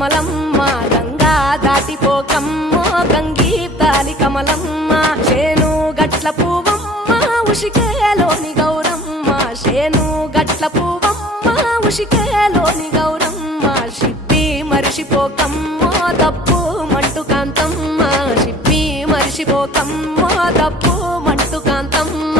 కమలమ్మ గంగా దాటిపోకమ్మో గంగీతాలి కమలమ్మ శేను గట్ల పువ్వమ్మ ఉషికేలోని గౌరమ్మ శేను గట్ల పువ్వమ్మ ఉషికేలోని గౌరమ్మ షిప్పి మరిషిపోకమ్మో దప్పు మంటు కాంతమ్మ షిప్పి మరిషిపోకమ్మో దప్పు మంటు కాంతమ్మ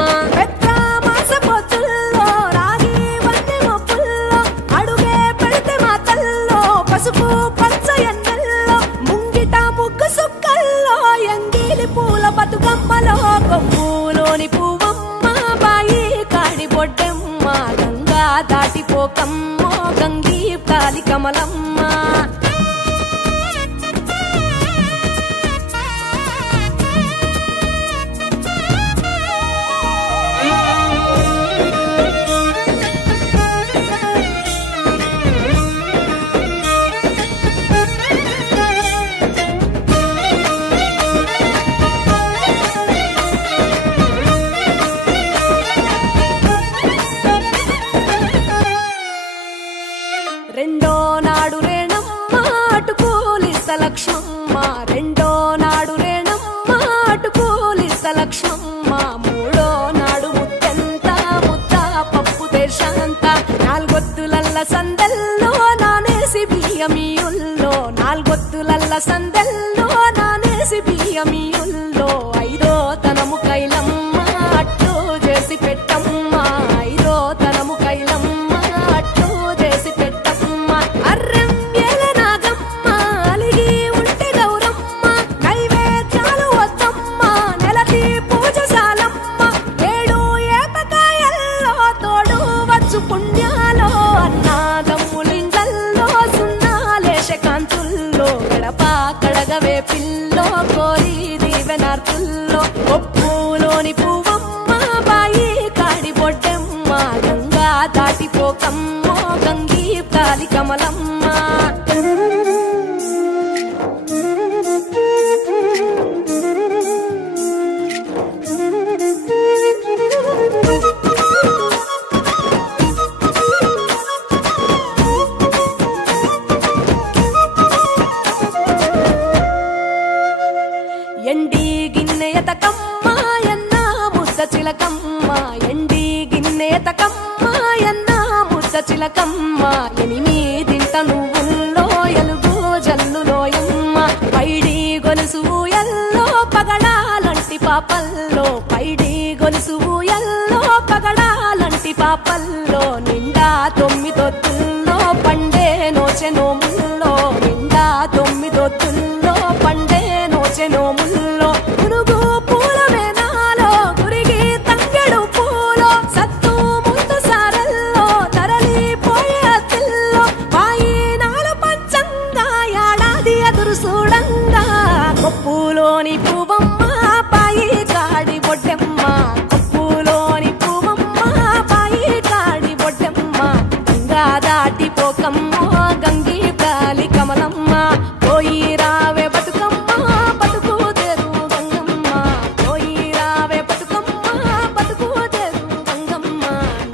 పసుపు పచ్చ ఎన్నెల్లో ముంగిట ముగ్గు సుక్కల్లో ఎంగిలి పూల బతుకమ్మలో కొమ్ములోని పువ్వమ్మ బాయి కాడి బొడ్డెమ్మ గంగా దాటిపోకమ్మో గంగీ తాలి కమలమ్మ రెండో నాడు రేణమ్మ అటుకూలిస్త లక్ష్మమ్మ రెండో నాడు రేణమ్మ అటుకూలిస్త లక్ష్మమ్మ మూడో నాడు ముత్తెంత ముద్ద పప్పు దేశంత నాలుగొత్తులల్ల సందెల్లో నానేసి బియ్యమియుల్లో నాలుగొత్తులల్ల సందెల్లో నానేసి బియ్యమియుల్లో ఐదో తనము కైలమ్మ అట్టు చేసి పెట్టమ్మ ఐదో తనము కైలమ్మ అట్టు చేసి పెట్టమ్మ అర్రం ఏల నాగమ్మ అలిగి ఉంటే గౌరమ్మ నైవేద్యాలు వద్దమ్మ నెలతి పూజశాలమ్మ ఏడు ఏపకాయల్లో తోడు వచ్చు పుణ్యాలో అన్నాదమ్ములింగల్లో సున్నాలేశ కాంతుల్లో గడప కడగవే పిల్లో కోరి దీవెనార్తుల్లో ఒప్పులోని పువ్వమ్మ బాయి కాడి బొడ్డెమ్మ గంగా దాటిపోకమ్మో గంగీ తాలి కమలమ్మ ఎండి గిన్నెయతకమ్మ ఎన్న ముద్ద చిలకమ్మ ఎండి గిన్నెయతకమ్మ ఎన్న ముద్ద చిలకమ్మ ఎనిమిదింట నువ్వుల్లో ఎలుగు జల్లులోయమ్మ పైడి గొలుసు ఎల్లో పగడాలంటి పాపల్లో పైడి గొలుసు ఎల్లో పగడాలంటి పాపల్లో నిండా తొమ్మిదొత్తుల్లో పండే నోచె నోముల్లో నిండా తొమ్మిదొత్తుల్లో పండే నోచె నోముల్లో పునుగు పూల మేనాలో గురిగి తంగెడు పూలో సత్తు ముందు సారల్లో తరలిపోయే అత్తిల్లో పాయి నాలు పంచంగా ఏడాది ఎదురు చూడంగా కొప్పులోని పువ్వమ్మ పాయి కాడి బొడ్డెమ్మ కొప్పులోని పువ్వమ్మ పాయి కాడి బొడ్డెమ్మ గంగా దాటిపోకమ్మో గంగీ తాలి కమలమ్మ పోయి రావే బతుకమ్మ బతుకు తెరు గంగమ్మ పోయి రావే బతుకమ్మ బతుకు తెరు గంగమ్మ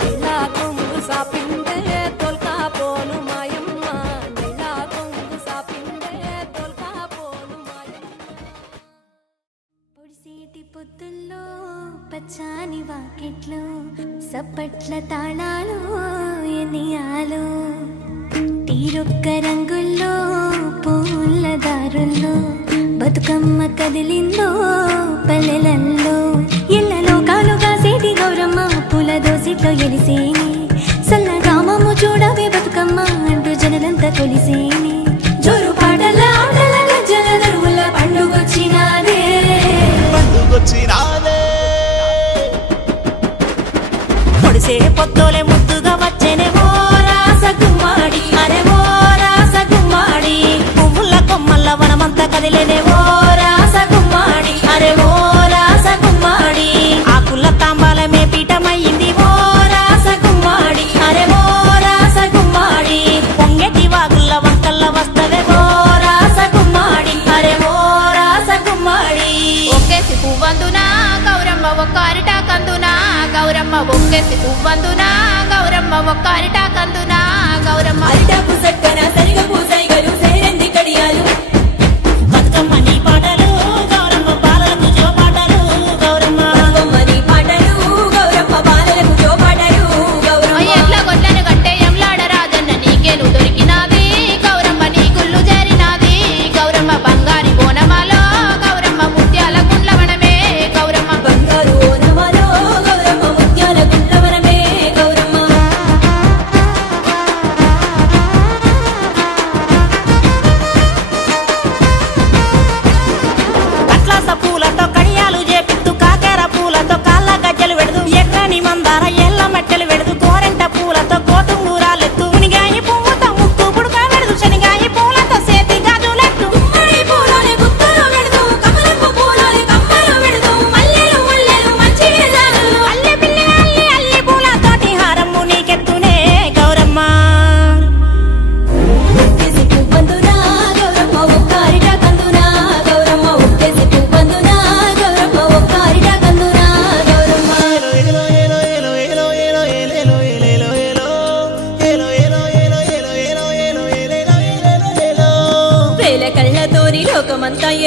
నీలా కొంగు సాపిందే తొల్కా పోను మాయమ్మ నీలా కొంగు సాపిందే తొల్కా పోను మాయమ్మ ఒడిసేటి పొద్దుల్లో పచ్చాని వాకిట్లో సప్పట్ల తాళాలు ఎనియాలు తీరొక్క రంగుల్లో పూల దారుల్లో బతుకమ్మ కదిలిందో పల్లెలల్లో ఇళ్లలో కాలుగా సేటి గౌరమ్మ పూల దోసిట్లో ఎలిసేని సల్లగామము చూడవే బతుకమ్మ అంటూ జనలంతా కొలిసేని జోరు పాటల ఆటల గజ్జల నరువుల పండుగొచ్చినాదే పొడిసే పొత్తోలే ముద్దుగా వచ్చేనే ఓ రాస గుమ్మాడి అరే ఓ రాస గుమ్మాడి పువ్వుల కొమ్మల్ల వనమంతా కదిలేనే ఓ రాస గుమ్మాడి అరే ఓ రాస గుమ్మాడి ఆకుల తాంబాలమే పీఠమయ్యింది ఓ రాస గుమ్మాడి అరే ఓ రాస గుమ్మాడి పొంగెటి వాగుల్ల వంకల్ల వస్తవే ఓ రాస గుమ్మాడి అరే ఓ రాస గుమ్మాడి ఒక్కేసి పువ్వందునా గౌరమ్మ ఒక్క అరిటా కందునా గౌరమ్మ ఒక్కేసి పువ్వందునా గౌరమ్మ ఒక్క అరిటా కందునా గౌరమ్మ అరిటాకు సక్కన సరిగ పూసైగలు సేరెంది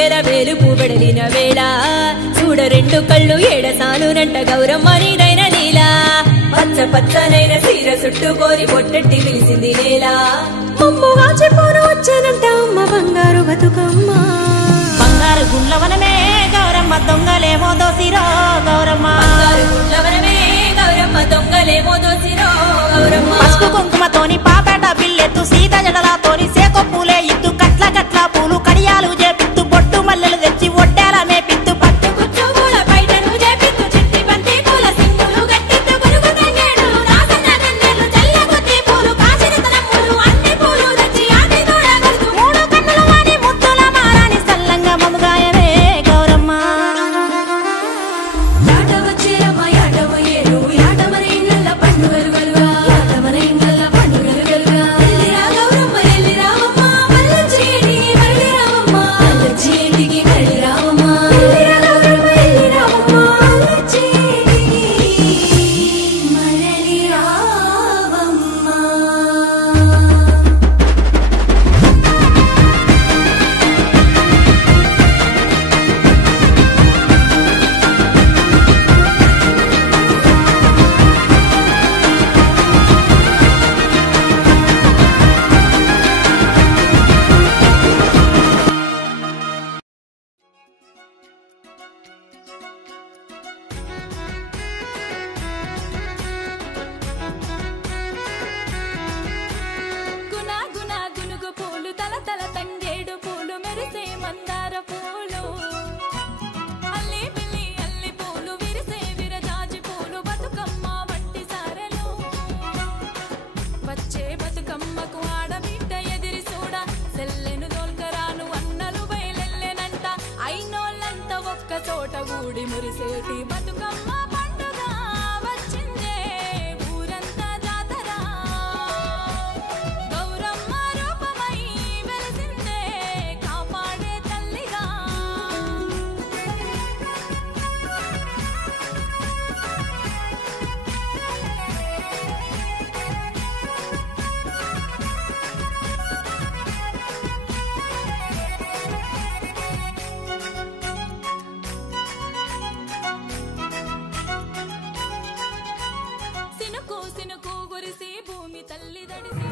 మల్లెల వేలుపు వెడలిన వేళ చూడ రెండు కళ్ళు ఏడసాలునంట గౌరమ్మ నీదైన నీలా పచ్చ పచ్చనైన సీర చుట్టుకోరి పొట్టెట్టి పిలిచింది నేలా అమ్మగా చెప్పాను వచ్చానంట అమ్మ బంగారు బతుకమ్మ బంగారు గుండ్లవనమే గౌరమ్మ దొంగలేమో దోసిరో గౌరమ్మ గుండ్లవనమే గౌరమ్మ దొంగలేమో దోసిరో గౌరమ్మ పసుపు కుంకుమతోని పాపేట బిల్లెత్తు సీత జడలతోని సేకొ పూలే ఇత్తు కట్ల కట్ల పూలు కడియాలు చేపిత్తు బొట్టు మల్లెలు తెచ్చి ఒడ్డాల మేపిత్తు పట్టు కుచ్చు పూల పైటను చేపిత్తు చిట్టి బంతి పూల సింగులు గట్టిత్తు గురుగు తంగేడులు నాసన్న గన్నెలు చల్ల కొద్ది పూలు కాసిన తనములు అన్ని పూలు తెచ్చి ఆటి తోడగలుతూ మూడు కన్నులు వాని ముద్దుల మారాని సల్లంగా మముగాయవే గౌరమ్మ యాటవచ్చేరమ్మ యాటవ ఏరు యాటమర ఇండ్ల పండుగలు గలుగా యాటమర ఇండ్ల పండుగలు గలుగా ఎల్లిరా గౌరమ్మ ఎల్లి రావమ్మ మల్లచేటికి మళ్ళీ రావమ్మ మల్లచేటికి మళ్ళీ రావమ్మ ఎల్లిరా గౌరమ్మ ఎల్లి రావమ్మ మల్లచేటికి మళ్ళీ రావమ్మ గుణ గుణ గునుగు పూలు తల తల తంగేడు పూలు మెరిసే మందార పూలు అల్లి బిల్లి అల్లి పూలు విరిసే విరజాజి పూలు బతుకమ్మ వట్టి సారెలు వచ్చే బతుకమ్మకు ఆడబిడ్డ ఎదిరి చూడ సెల్లెను దోల్కరాను అన్నలు బయలెల్లెనంట అయినోళ్ళంత ఒక్క చోట గూడి మురిసేటి బతుకమ్మ పండుగ వచ్చిందే ఊరంతా జాతర గౌరమ్మ రూపమై వెలిసిందే కాపాడే తల్లిగా సినుకు సినుకు గురిసి భూమి తల్లి దడిసి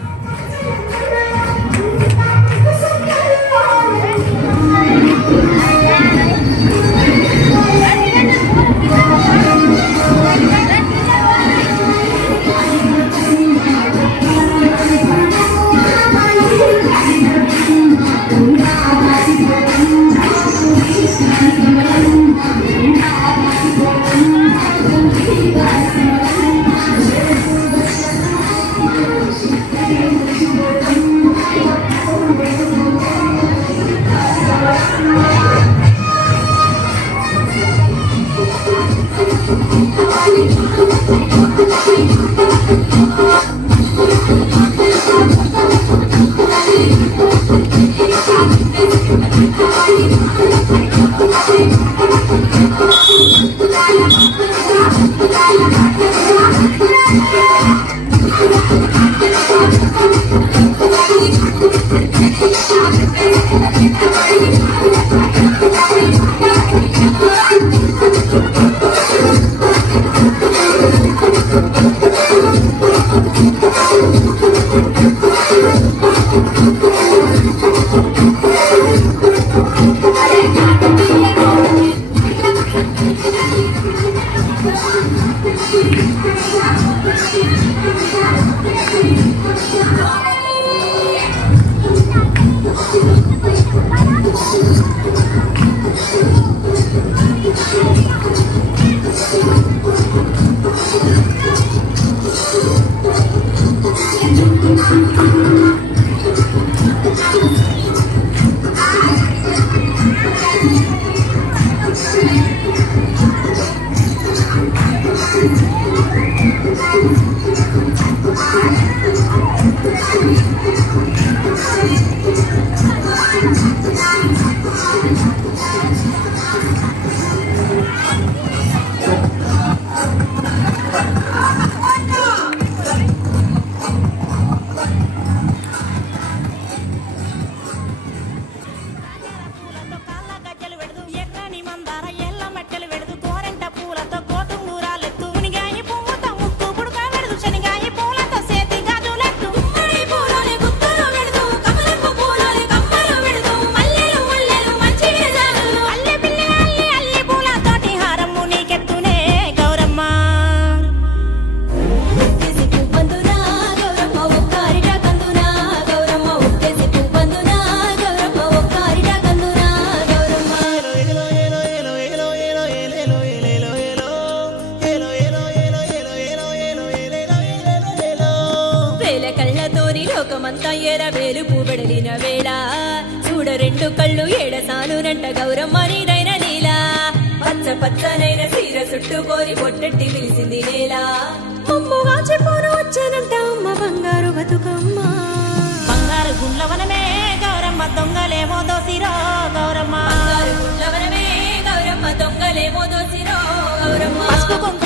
లోకమంతా ఏర వేలు పూబెడలిన వేళ చూడ రెండు కళ్ళు ఏడసాలునంట గౌరమ్మ నీదైన నీలా పచ్చ పచ్చనైన సీర చుట్టుకోరి పొట్టెట్టి పిలిచింది నేలా అమ్ము వాచిపోను వచ్చేనంట అమ్మ బంగారు బతుకమ్మ బంగారు గుండ్లవనమే గౌరమ్మ దొంగలేమో దోసిరో గౌరమ్మ బంగారు గుండ్లవనమే గౌరమ్మ దొంగలేమో దోసిరో గౌరమ్మ పసుపు కుంకుమ